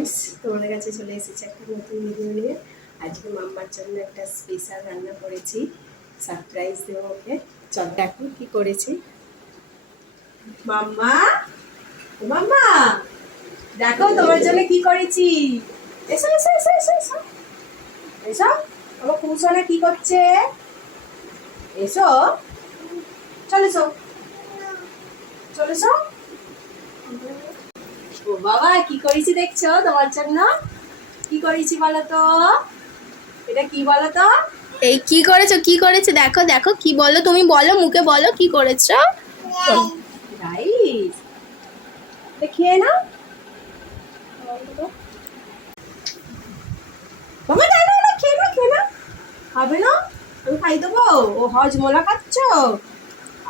Guys, তোমাদের কাছে চলে এসেছি একটা নতুন ভিডিও নিয়ে। আজকে মাম্মার জন্য একটা স্পেশাল রান্না করেছি, সারপ্রাইজ দেবো ওকে। চল দেখো কি করেছি। মাম্মা, ও মাম্মা, দেখো তোমার জন্য কি করেছি। এসো এসো এসো এসো এসো এসো। আমার কুসনে কি করছে? এসো, চলে এসো, চলে এসো। ও বাবা, কি করেছি দেখছো তোমার জন্য? কি করেছি বলো তো? এটা কি বলো তো? এই কি করেছো, কি করেছো? দেখো দেখো, কি বলো, তুমি বলো, মুখে বলো কি করেছো। রাইস, খেয়ে নাও। বাবা না না না, খেয়ে নাও খেয়ে নাও। খাবে না? আমি খাই দেবো। ও হজমোলা খাচ্ছ?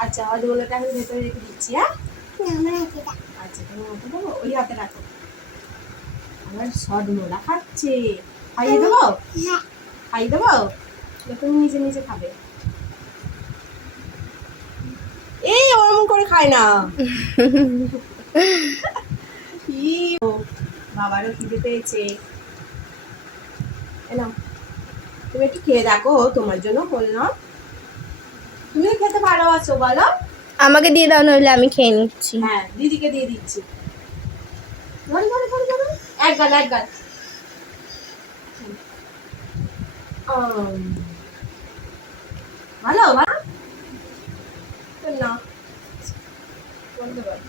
আচ্ছা, হজমোলাটা আমি ভেতরে রেখে দিচ্ছি। হ্যাঁ, আচ্ছা, তুমি হাতে দেবো, ওই হাতে রাখো। আমার হজমোলা খাচ্ছে, খাইয়ে দেবো? খাইয়ে দেবো? তুমি নিজে নিজে খাবে। এই ওরকম করে খায় না। কি ও, বাবারও খিদে পেয়েছে। এলাম, তুমি একটু খেয়ে দেখো, তোমার জন্য বললাম। তুমি খেতে ভালোবাসো বলো? আমাকে দিয়ে দাও, নইলে আমি খেয়ে নিচ্ছি। হ্যাঁ, দিদিকে দিয়ে দিচ্ছি। ধরো ধরো ধরো ধরো, এক গাল এক গাল। ভালো ভালো না, বলতে পারি।